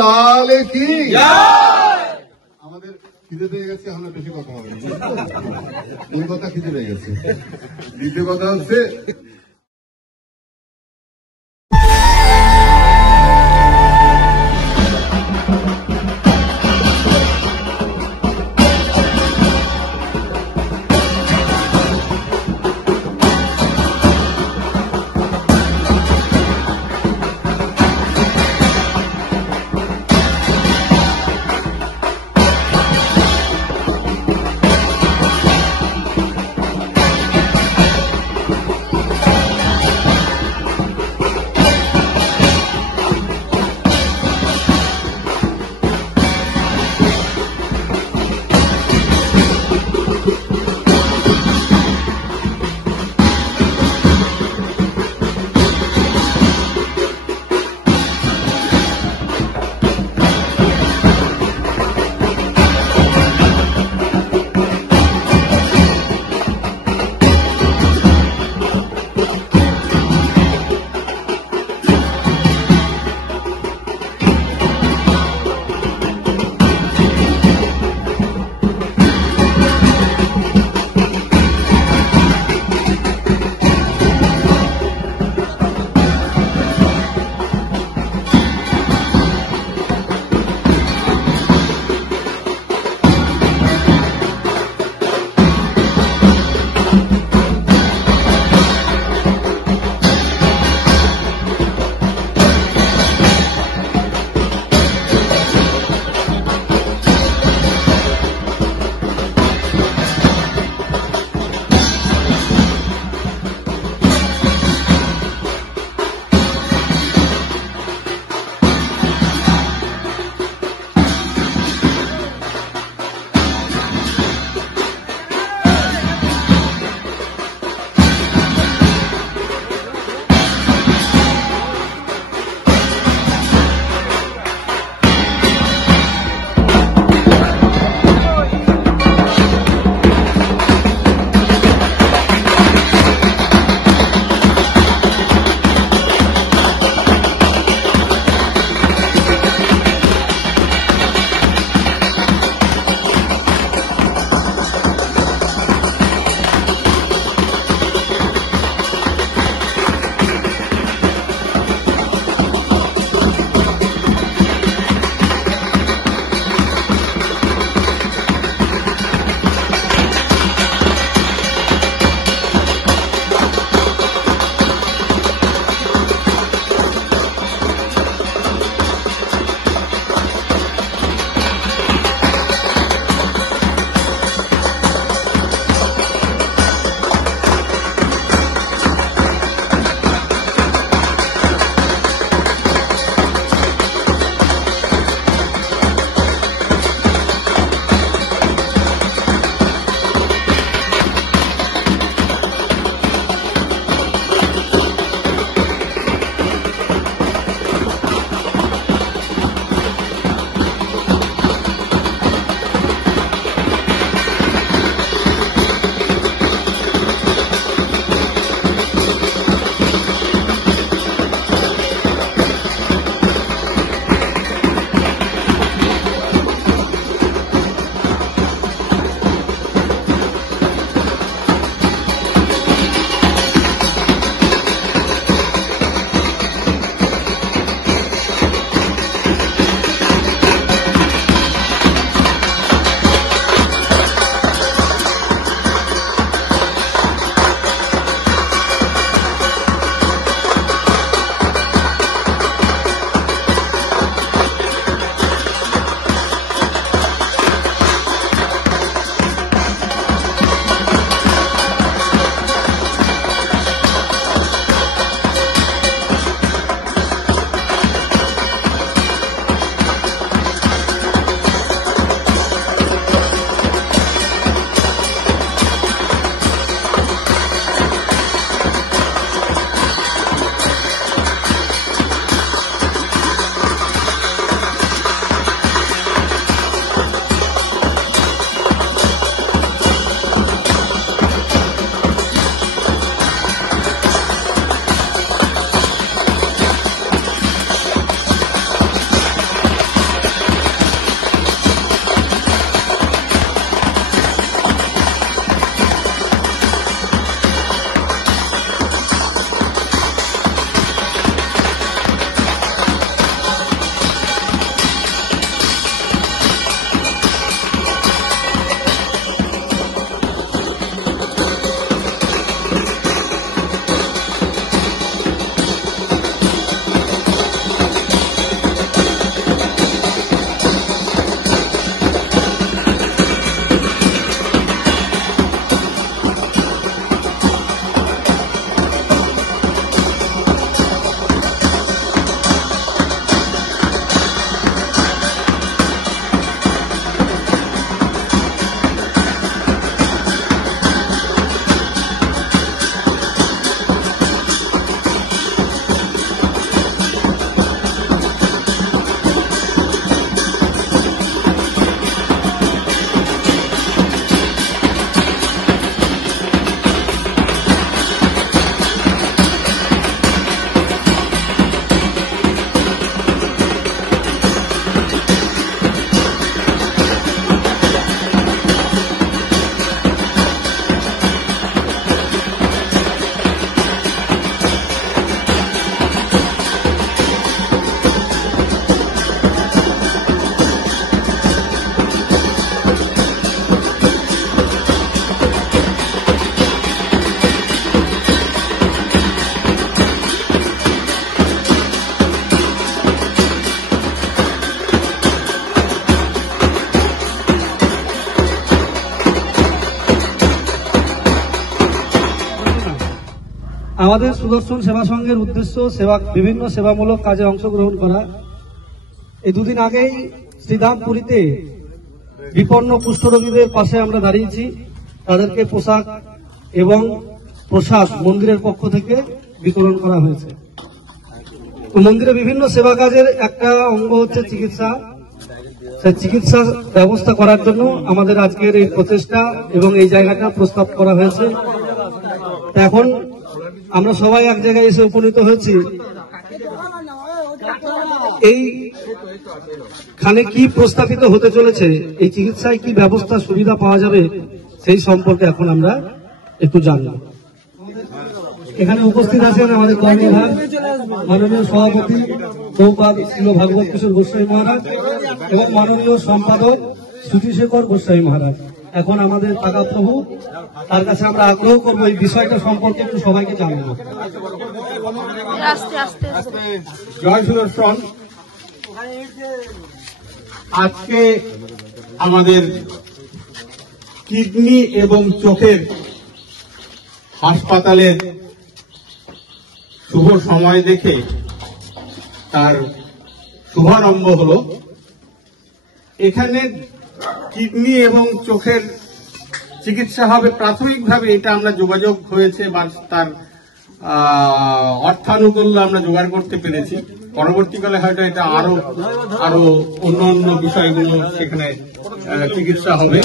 লাল কি আমাদের খিদে পেয়ে গেছে, আমরা বেশি কথা হবে এই কথা খিদে পেয়ে গেছে। দ্বিতীয় কথা হচ্ছে আমাদের সুদর্শন সেবা সংঘের উদ্দেশ্য বিভিন্ন সেবামূলক কাজে অংশগ্রহণ করা। এই দুদিন আগেই শ্রীধামপুরীতে বিপন্ন কুষ্ঠরোগীদের পাশে আমরা দাঁড়িয়েছি। তাদেরকে পোশাক এবং প্রসাদ মন্দিরের পক্ষ থেকে বিতরণ করা হয়েছে। তো মন্দিরে বিভিন্ন সেবা কাজের একটা অঙ্গ হচ্ছে চিকিৎসা। সেই চিকিৎসা ব্যবস্থা করার জন্য আমাদের আজকের এই প্রচেষ্টা এবং এই জায়গাটা প্রস্তাব করা হয়েছে। এখন আমরা সবাই এক জায়গায় এসে উপনীত হয়েছি। এইখানে কি প্রস্তাবিত হতে চলেছে, এই চিকিৎসায় কি ব্যবস্থা সুবিধা পাওয়া যাবে, সেই সম্পর্কে এখন আমরা একটু জানব। এখানে উপস্থিত আছেন আমাদের কর্মবিভাগ মাননীয় সভাপতি গৌপাল শিল ভাগবত কিশোর গোস্বামী মহারাজ এবং মাননীয় সম্পাদক শ্রুতিশেখর গোস্বামী মহারাজ। এখন আমাদের কাকা প্রভু, তার কাছে আমরা আগ্রহ করবো এই বিষয়টা সম্পর্কে একটু সবাইকে জানাবো। জয় সুদর্শন। আজকে আমাদের কিডনি এবং চোখের হাসপাতালের শুভ সময় দেখে তার শুভারম্ভ হলো। এখানে কিডনি এবং চোখের চিকিৎসা হবে প্রাথমিকভাবে, এটা আমরা যোগাযোগ হয়েছে বা তার অর্থানুকূল্য আমরা জোগাড় করতে পেরেছি। পরবর্তীকালে হয়তো এটা আরো অন্য বিষয়গুলো সেখানে চিকিৎসা হবে।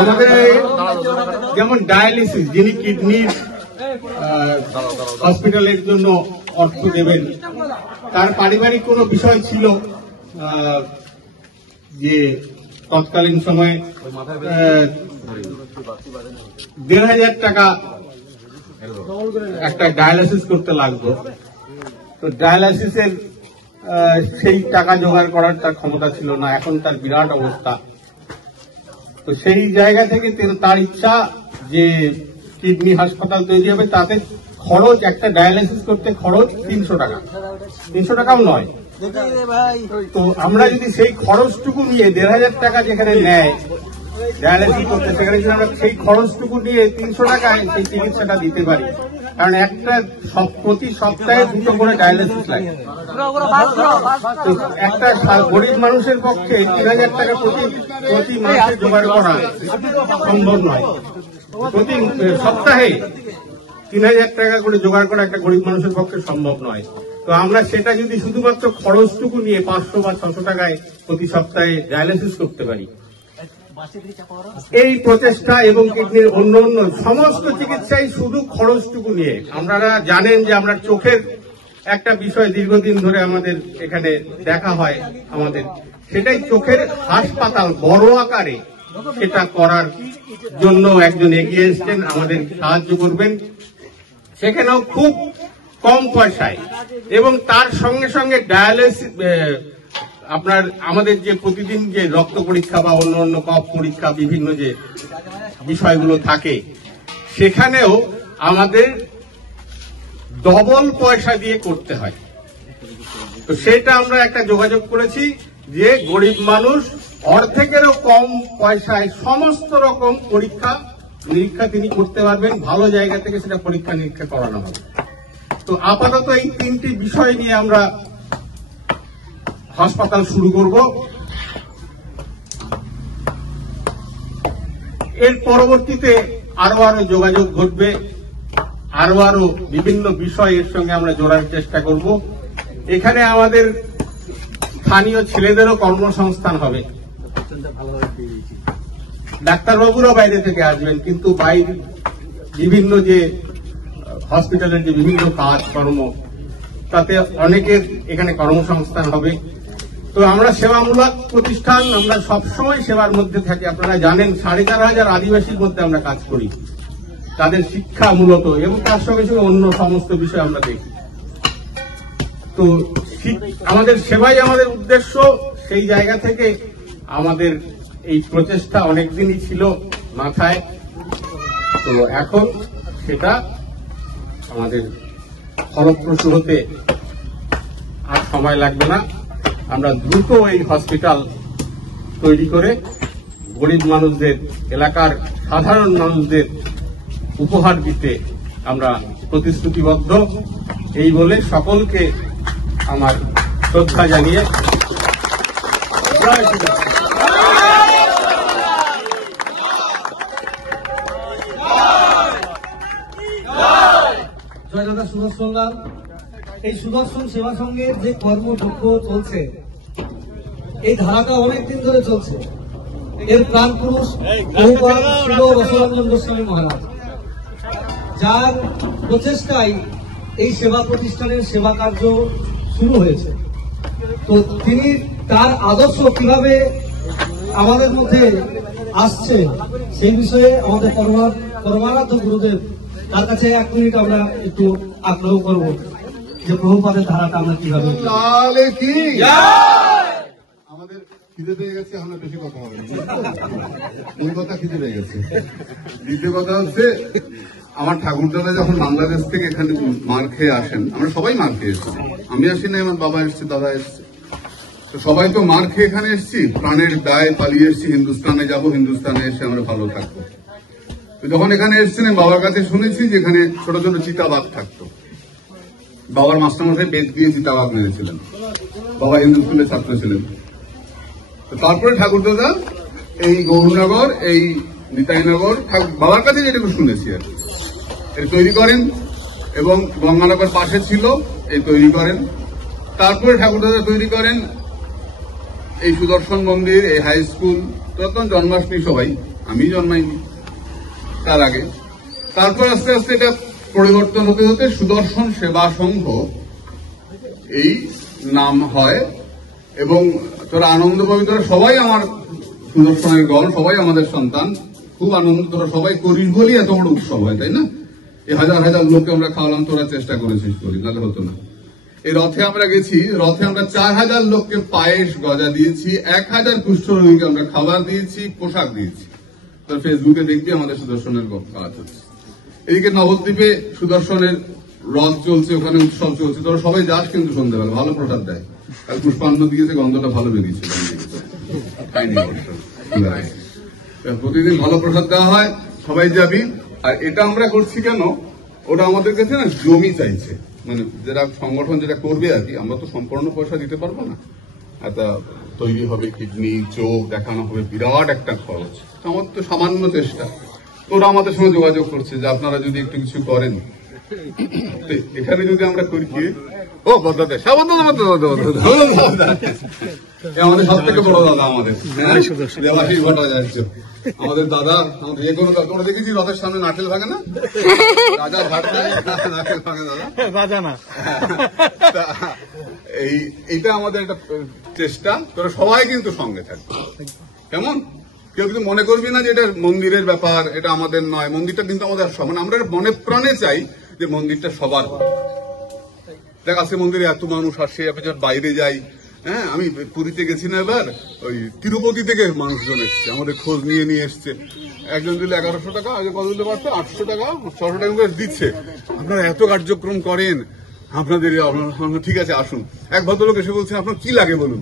আমাদের যেমন ডায়ালিসিস, যিনি কিডনির হসপিটালের জন্য অর্থ দেবেন, তার পারিবারিক কোনো বিষয় ছিল যে তৎকালীন সময়ে 1,500 টাকা একটা ডায়ালিসিস করতে লাগতো। তো ডায়ালিসিসের সেই টাকা জোগাড় করার তার ক্ষমতা ছিল না, এখন তার বিরাট অবস্থা। তো সেই জায়গা থেকে তার ইচ্ছা যে কিডনি হাসপাতাল তৈরি হবে, তাতে খরচ, একটা ডায়ালিসিস করতে খরচ 300 টাকা, 300 টাকাও নয়। তো আমরা যদি সেই খরচটুকু নিয়ে 1,500 টাকা যেখানে নেয় ডায়ালিসিস করতে, সেখানে যদি আমরা সেই খরচটুকু নিয়ে 300 টাকায় সেই চিকিৎসাটা দিতে পারি, কারণ একটা প্রতি সপ্তাহে 2টো করে ডায়ালিসিস লাগে। তো একটা গরিব মানুষের পক্ষে 3,000 টাকা প্রতি মাসে জোগাড় করা সম্ভব নয়। প্রতি সপ্তাহে 3,000 টাকা করে জোগাড় করা একটা গরিব মানুষের পক্ষে সম্ভব নয়। তো আমরা সেটা যদি শুধুমাত্র খরচটুকু নিয়ে 500 বা 600 টাকায় প্রতি সপ্তাহে ডায়ালিসিস করতে পারি, এই প্রচেষ্টা এবং কিডনির অন্য সমস্ত চিকিৎসাই শুধু খরচটুকু নিয়ে। আপনারা জানেন যে আমরা চোখের একটা বিষয় দীর্ঘদিন ধরে আমাদের এখানে দেখা হয়, আমাদের সেটাই চোখের হাসপাতাল বড় আকারে সেটা করার জন্য একজন এগিয়ে এসছেন, আমাদের সাহায্য করবেন, সেখানেও খুব কম পয়সায়। এবং তার সঙ্গে সঙ্গে ডায়ালিসিস, আপনার আমাদের যে প্রতিদিন যে রক্ত পরীক্ষা বা অন্য কফ পরীক্ষা, বিভিন্ন যে বিষয়গুলো থাকে, সেখানেও আমাদের ডবল পয়সা দিয়ে করতে হয়। তো সেটা আমরা একটা যোগাযোগ করেছি যে গরিব মানুষ অর্ধেকেরও কম পয়সায় সমস্ত রকম পরীক্ষা নিরীক্ষা তিনি করতে পারবেন, ভালো জায়গা থেকে সেটা পরীক্ষা নিরীক্ষা করানো হবে। তো আপাতত এই 3টি বিষয় নিয়ে আমরা হাসপাতাল শুরু করব। এর পরবর্তীতে আরো যোগাযোগ ঘটবে, আরো বিভিন্ন বিষয়ের সঙ্গে আমরা জোড়ার চেষ্টা করব। এখানে আমাদের স্থানীয় ছেলেদেরও কর্মসংস্থান হবে, ডাক্তারবাবুরাও বাইরে থেকে আসবেন, কিন্তু বাইরে বিভিন্ন যে হসপিটালের যে বিভিন্ন কাজ কর্ম, তাতে অনেকের এখানে কর্মসংস্থান হবে। তো আমরা সেবামূলক প্রতিষ্ঠান, আমরা সবসময় সেবার মধ্যে থাকি। আপনারা জানেন 4,500 আদিবাসীর মধ্যে আমরা কাজ করি, তাদের শিক্ষা মূলত, এবং তার সঙ্গে সঙ্গে অন্য সমস্ত বিষয় আমরা দেখি। তো আমাদের সেবাই আমাদের উদ্দেশ্য, সেই জায়গা থেকে আমাদের এই প্রচেষ্টা অনেকদিনই ছিল মাথায়। তো এখন সেটা আমাদের ফলপ্রসূ হতে আর সময় লাগবে না। আমরা দ্রুত এই হসপিটাল তৈরি করে গরিব মানুষদের, এলাকার সাধারণ মানুষদের উপহার দিতে আমরা প্রতিশ্রুতিবদ্ধ। এই বলে সকলকে আমার শ্রদ্ধা জানিয়ে জয় শ্রীরাম। জয় দাদা সুভাষ সংগ্রাম। এই সুদর্শন সেবা সংঘের যে কর্মযজ্ঞ চলছে, এই ধারাটা অনেকদিন ধরে চলছে। এর প্রাণ পুরুষ বহুবার ছিল রসরঞ্জন গোস্বামী মহারাজ, যার প্রচেষ্টায় এই সেবা প্রতিষ্ঠানের সেবা কার্য শুরু হয়েছে। তো তিনি তার আদর্শ কিভাবে আমাদের মধ্যে আসছে সেই বিষয়ে আমাদের পরমারাধ্য গুরুদেব তার কাছে 1 মিনিট আমরা একটু আগ্রহ করব যে প্রভুপাদের ধারাটা আমরা কিভাবে। লালে কি আমাদের খিদে পেয়ে গেছে, আমরা বেশি কথা হবে এই কথা খিদে পেয়ে গেছে। দ্বিতীয় কথা হচ্ছে, আমার ঠাকুরদাদা যখন বাংলাদেশ থেকে এখানে মার খেয়ে আসেন, আমরা সবাই মার খেয়ে এসেছি, আমি আসি না, আমার বাবা এসছে, দাদা এসছে, তো সবাই তো মার খেয়ে এখানে এসেছি, প্রাণের দায় পালিয়ে এসেছি, হিন্দুস্তানে যাব, হিন্দুস্তানে এসে আমরা ভালো থাকবো। তো যখন এখানে এসেছিলেন বাবার কাছে শুনেছি যে এখানে ছোট ছোট চিতাবাঘ থাকতো, বাবার মাস্টারমশাই বেদ দিয়ে চিতাবাঘ মেরেছিলেন, বাবা হিন্দু স্কুলের ছাত্র ছিলেন। তো তারপরে ঠাকুরদাদা এই গৌরনগর, এই নিতাইনগর বাবার কাছে যেটুকু শুনেছি আর এটা তৈরি করেন, এবং গঙ্গানগর পাশে ছিল, এই তৈরি করেন। তারপরে ঠাকুরদাদা তৈরি করেন এই সুদর্শন মন্দির, এই হাই স্কুল। তখন জন্মাষ্টমী সবাই, আমি জন্মাইনি তার আগে। তারপর আস্তে আস্তে এটা পরিবর্তন হতে হতে সুদর্শন সেবা সংঘ এই নাম হয়, এবং তোরা আনন্দ পাবি, তোরা সবাই আমার সুদর্শনের গল, সবাই আমাদের সন্তান, খুব আনন্দ তোরা সবাই করিস বলি এত বড় উৎসব হয়, তাই না? এই হাজার হাজার লোককে আমরা খাওয়ালাম, তোরা চেষ্টা করেছিস করি, নাহলে হতো না। এই রথে আমরা গেছি, রথে আমরা 4000 লোককে পায়েস গজা দিয়েছি, 1000 কুষ্ঠরোগীকে আমরা খাবার দিয়েছি, পোশাক দিয়েছি। তোর ফেসবুকে দেখবি আমাদের সুদর্শনের কাজ হচ্ছে। এদিকে নবদ্বীপে সুদর্শনের রথ চলছে, ওখানে উৎসব চলছে, তোরা সবাই যাস কিন্তু সন্ধ্যাবেলা, ভালো প্রসাদ দেয়। আর পুষ্পান্ন দিয়েছে, গন্ধটা ভালো বেরিয়েছিল, খাইনি অবশ্য। প্রতিদিন ভালো প্রসাদ দেওয়া হয়, সবাই যাবি। আর এটা আমরা করছি কেন, ওটা আমাদের কাছে না জমি চাইছে, মানে যারা সংগঠন যেটা করবে আর কি, আমরা তো সম্পূর্ণ পয়সা দিতে পারবো না। একটা তৈরি হবে কিডনি, চোখ দেখানো হবে, বিরাট একটা খরচ। আমাদের তো সামান্য চেষ্টা, ওরা আমাদের সঙ্গে যোগাযোগ করছে যে আপনারা যদি একটু কিছু করেন, এখানে যদি আমরা করি কি, ও বদাদা আমাদের সব থেকে বড় দাদা, আমাদের দেবাশিস ভট্টাচার্য, আমাদের দাদা। আমাদের যে কোনো তোমরা দেখেছি রথের সামনে নারকেল ভাঙে না, রাজা ভাটনা নারকেল ভাঙে দাদা, রাজা না। এইটা আমাদের একটা চেষ্টা, তোরা সবাই কিন্তু সঙ্গে থাকবে, কেমন? কেউ কিন্তু মনে করবি না যে এটা মন্দিরের ব্যাপার, এটা আমাদের নয়। মন্দিরটা কিন্তু আমাদের মানে আমরা মনে প্রাণে চাই যে মন্দিরটা সবার হোক। দেখ আজকে মন্দিরে এত মানুষ আসে, আমি যখন বাইরে যাই, হ্যাঁ আমি পুরীতে গেছি না এবার, ওই তিরুপতি থেকে মানুষজন এসছে, আমাদের খোঁজ নিয়ে নিয়ে এসছে। একজন দিলে 1100 টাকা, আগে কত দিতে পারতো 800 টাকা 600 টাকা করে দিচ্ছে। আপনারা এত কার্যক্রম করেন, আপনাদের ঠিক আছে আসুন। এক ভদ্রলোক এসে বলছে আপনার কি লাগে বলুন,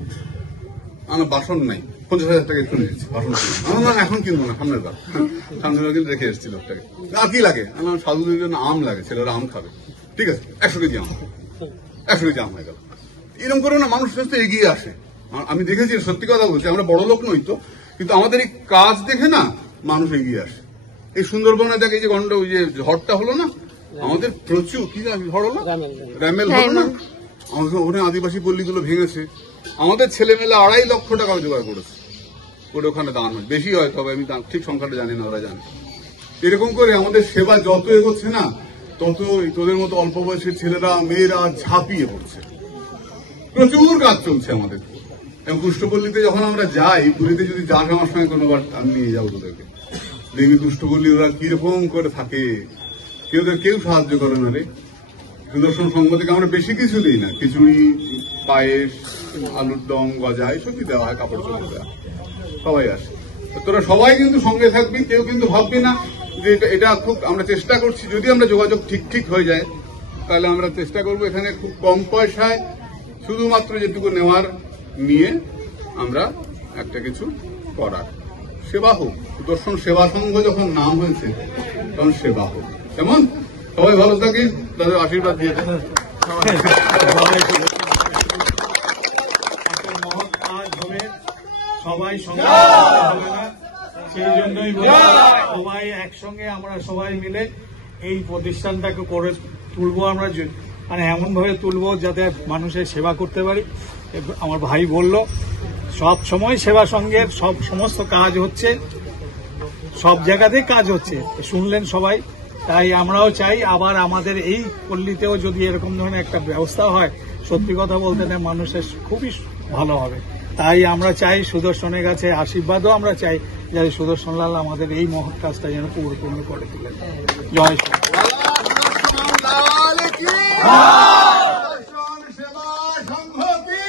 আমার বাসন নাই, 50,000 টাকা একটু নিয়েছি, বাসন আমার এখন কিনবো না, সামনের বার কিন্তু রেখে এসেছি লোকটাকে। আর কি লাগে, আমার সাধুদের জন্য আম লাগে, ছেলেরা আম খাবে, ঠিক আছে 100 কেজি আম, 100 কেজি আম হয়ে গেল। এরকম করে না মানুষ তো এগিয়ে আসে। আমি দেখেছি, সত্যি কথা বলছি, আমরা বড় লোক নই তো, কিন্তু আমাদের এই কাজ দেখে না মানুষ এগিয়ে আসে। এই সুন্দরবনে দেখে যে গন্ড, ওই যে ঝড়টা হলো না, আমাদের প্রচুর কি ঝড় হলো, র্যামেল হলো না, আমাদের ওখানে আদিবাসী পল্লীগুলো ভেঙেছে, আমাদের ছেলেমেলে 2.5 লক্ষ টাকা জোগাড় করেছে, করে ওখানে দান হয়, বেশি হয়, তবে আমি ঠিক সংখ্যাটা জানি না, ওরা জানে। এরকম করে আমাদের সেবা যত এগোচ্ছে না, তত তোদের মতো অল্প বয়সের ছেলেরা মেয়েরা ঝাঁপিয়ে পড়ছে, প্রচুর কাজ চলছে আমাদের। এবং কুষ্ঠপল্লীতে যখন আমরা যাই, পুরীতে যদি যাস আমার সঙ্গে কোনোবার, আমি নিয়ে যাবো তোদেরকে, দেখবি কুষ্ঠপল্লী ওরা কিরকম করে থাকে, কেউ সাহায্য করে না রে। সুদর্শন সংঘ থেকে আমরা বেশি কিছু দিই না, খিচুড়ি, পায়েস, আলুর দম, গজা এসবই দেওয়া হয়, কাপড় চোপড় দেওয়া, সবাই আসে। তোরা সবাই কিন্তু সঙ্গে থাকবি, কেউ কিন্তু ভাববি না যে এটা খুব, আমরা চেষ্টা করছি, যদি আমরা যোগাযোগ ঠিক হয়ে যায় তাহলে আমরা চেষ্টা করবো এখানে খুব কম পয়সায় শুধুমাত্র যেটুকু নেওয়ার নিয়ে আমরা একটা কিছু করার, সেবা হোক। সুদর্শন সেবা সংঘ যখন নাম হয়েছে তখন সেবা হোক, কেমন? সবাই ভালো থাকি, তাদের আশীর্বাদ দিয়ে দেন। মহৎ কাজ হবে, সবাই সঙ্গে হবে না, সেই জন্যই সবাই একসঙ্গে আমরা সবাই মিলে এই প্রতিষ্ঠানটাকে করে তুলবো। আমরা মানে এমন ভাবে তুলবো যাতে মানুষের সেবা করতে পারি। আমার ভাই বলল সব সময় সেবা সঙ্গের সমস্ত কাজ হচ্ছে, সব জায়গাতেই কাজ হচ্ছে, শুনলেন সবাই। তাই আমরাও চাই আবার আমাদের এই পল্লীতেও যদি এরকম ধরনের একটা ব্যবস্থা হয়, সত্যি কথা বলতে মানুষের খুবই ভালো হবে। তাই আমরা চাই সুদর্শনের কাছে আশীর্বাদও আমরা চাই, যাতে সুদর্শনলাল আমাদের এই মহৎ কাজটা যেন পূর্ণ করে দিলেন। জয় শ্রী সেবা সংঘ কি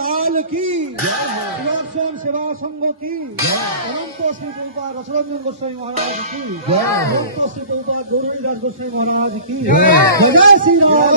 লাল কি সুদর্শন সেবা সংঘ কি অনন্ত শ্রী প্রভুপাদ রসরঞ্জন গোস্বামী মহারাজ কি অনন্ত শ্রী প্রভুপাদ গৌরীদাস গোস্বামী মহারাজ কি জয় শ্রী রাম।